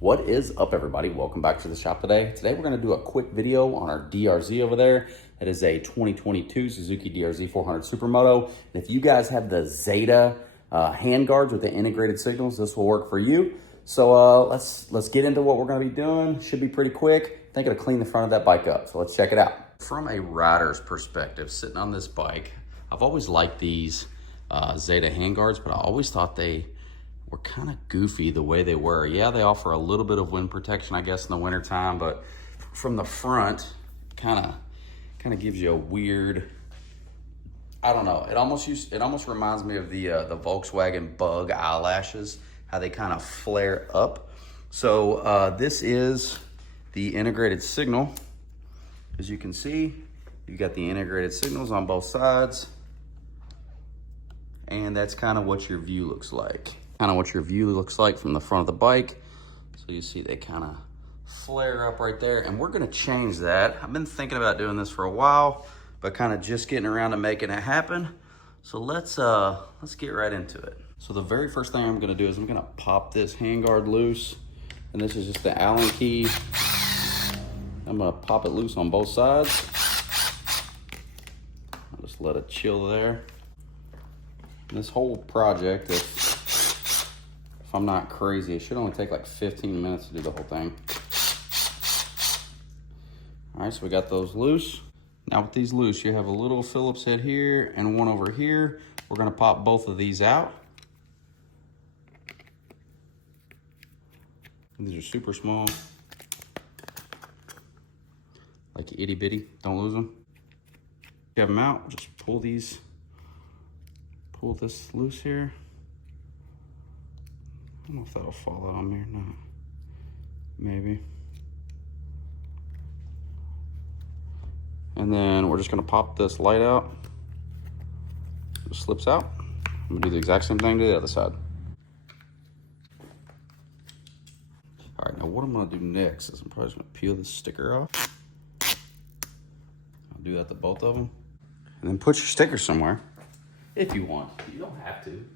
What is up, everybody? Welcome back to the shop today. Today we're going to do a quick video on our DRZ over there. It is a 2022 Suzuki DRZ400 Supermoto. And if you guys have the Zeta handguards with the integrated signals, this will work for you. So let's get into what we're going to be doing. Should be pretty quick. I think it'll clean the front of that bike up. So let's check it out. From a rider's perspective, sitting on this bike, I've always liked these Zeta handguards, but I always thought they were kind of goofy the way they were. Yeah, they offer a little bit of wind protection, I guess, in the wintertime, but from the front, kind of gives you a weird, I don't know. It almost reminds me of the Volkswagen Bug eyelashes, how they kind of flare up. So this is the integrated signal. As you can see, you've got the integrated signals on both sides, and that's kind of what your view looks like. Kind of what your view looks like from the front of the bike. So you see they kind of flare up right there, and we're gonna change that. I've been thinking about doing this for a while, but kind of just getting around to making it happen. So let's get right into it. So the very first thing I'm gonna do is I'm gonna pop this handguard loose, and this is just the Allen key. I'm gonna pop it loose on both sides. I'll just let it chill there. And this whole project, if I'm not crazy, it should only take like 15 minutes to do the whole thing. All right, so we got those loose. Now with these loose, you have a little Phillips head here and one over here. We're gonna pop both of these out. These are super small, like itty bitty, don't lose them. You have them out, just pull this loose here. I don't know if that'll fall out on me or not. Maybe. And then we're just gonna pop this light out. It slips out. I'm gonna do the exact same thing to the other side. All right, now what I'm gonna do next is I'm probably just gonna peel this sticker off. I'll do that to both of them. And then put your sticker somewhere if you want. You don't have to.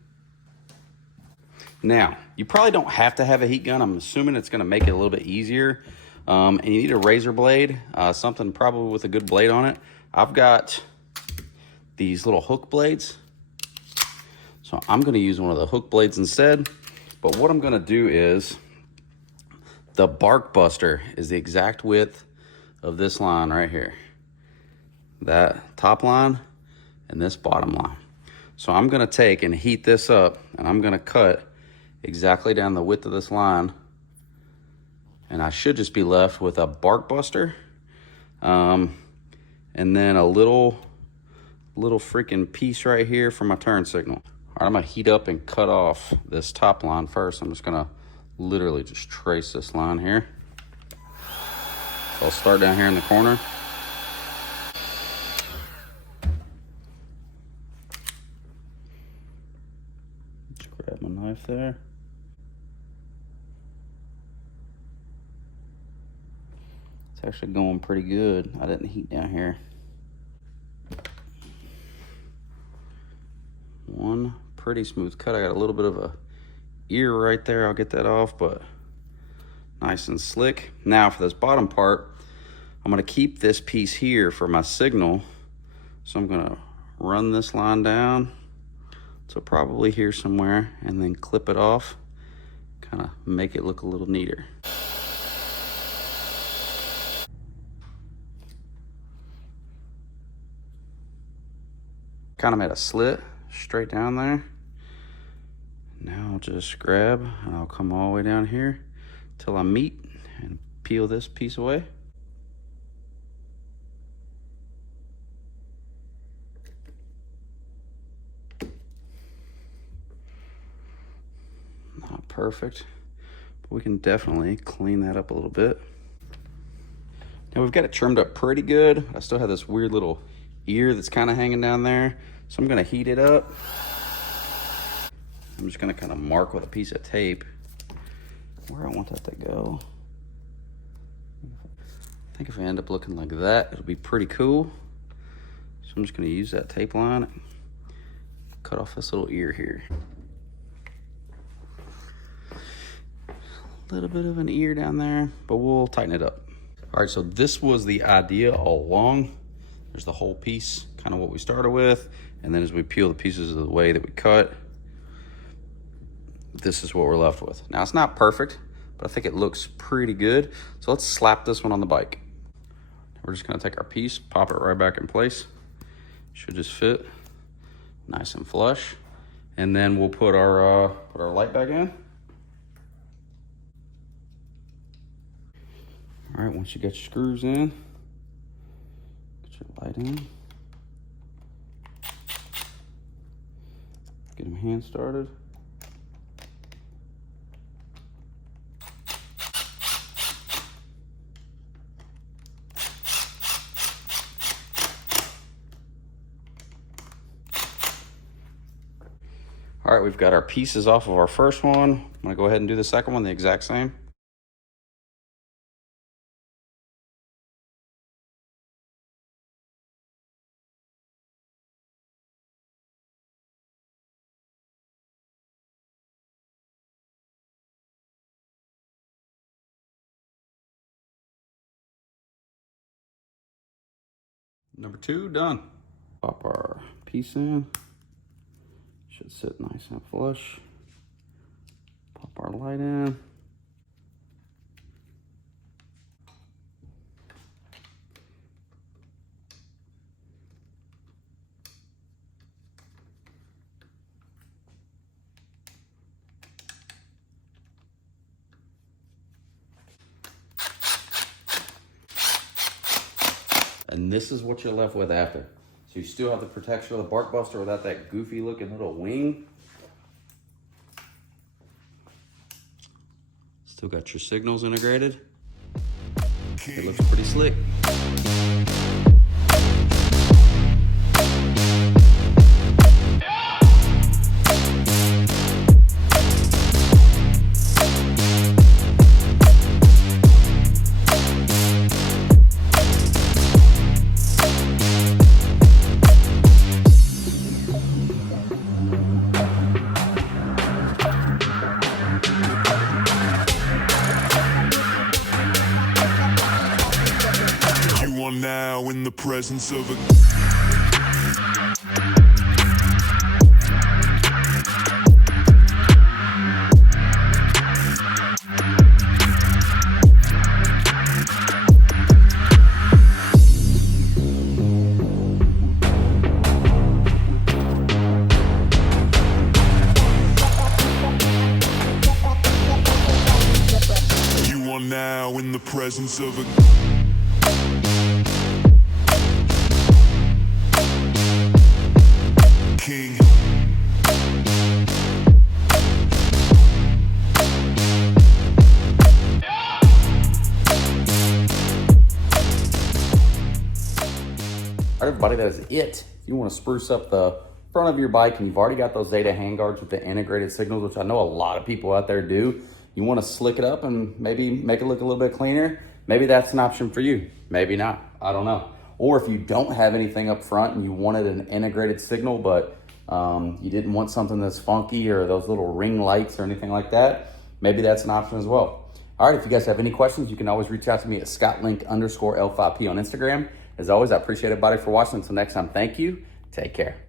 Now, you probably don't have to have a heat gun. I'm assuming it's gonna make it a little bit easier. And you need a razor blade, something probably with a good blade on it. I've got these little hook blades. So I'm gonna use one of the hook blades instead. But what I'm gonna do is, the bark buster is the exact width of this line right here. That top line and this bottom line. So I'm gonna take and heat this up, and I'm gonna cut exactly down the width of this line, and I should just be left with a bark buster, and then a little freaking piece right here for my turn signal. All right, I'm gonna heat up and cut off this top line first. I'm just gonna literally just trace this line here. So I'll start down here in the corner. Just grab my knife there. Actually going pretty good. I didn't heat down here. One pretty smooth cut. I got a little bit of a ear right there. I'll get that off, but nice and slick. Now for this bottom part, I'm gonna keep this piece here for my signal. So I'm gonna run this line down to probably here somewhere, and then clip it off, kind of make it look a little neater. Kind of made a slit straight down there. Now I'll just grab, and I'll come all the way down here till I meet and peel this piece away. Not perfect, but we can definitely clean that up a little bit. Now we've got it trimmed up pretty good. I still have this weird little ear that's kind of hanging down there. So I'm gonna heat it up. I'm just gonna kind of mark with a piece of tape where I want that to go. I think if I end up looking like that, it'll be pretty cool. So I'm just gonna use that tape line, cut off this little ear here. little bit of an ear down there, but we'll tighten it up. All right, so this was the idea all along. There's the whole piece, kind of what we started with. And then as we peel the pieces of the way that we cut, this is what we're left with. Now, it's not perfect, but I think it looks pretty good. So let's slap this one on the bike. We're just gonna take our piece, pop it right back in place. Should just fit nice and flush. And then we'll put our light back in. All right, once you get your screws in, get your light in. Get them hand started. All right, we've got our pieces off of our first one. I'm gonna go ahead and do the second one the exact same. Number 2 done. Pop our piece in. Should sit nice and flush. Pop our light in. And this is what you're left with after. So you still have the protection of the bark buster without that goofy looking little wing. Still got your signals integrated. It looks pretty slick. Now in the presence of a you are now in the presence of a king. All right, everybody, that is it. If you want to spruce up the front of your bike and you've already got those Zeta handguards with the integrated signals, which I know a lot of people out there do, you want to slick it up and maybe make it look a little bit cleaner, maybe that's an option for you. Maybe not, I don't know. Or if you don't have anything up front and you wanted an integrated signal, but you didn't want something that's funky or those little ring lights or anything like that, maybe that's an option as well. All right, if you guys have any questions, you can always reach out to me at scottlink_L5P on Instagram. As always, I appreciate everybody for watching. Until next time, thank you. Take care.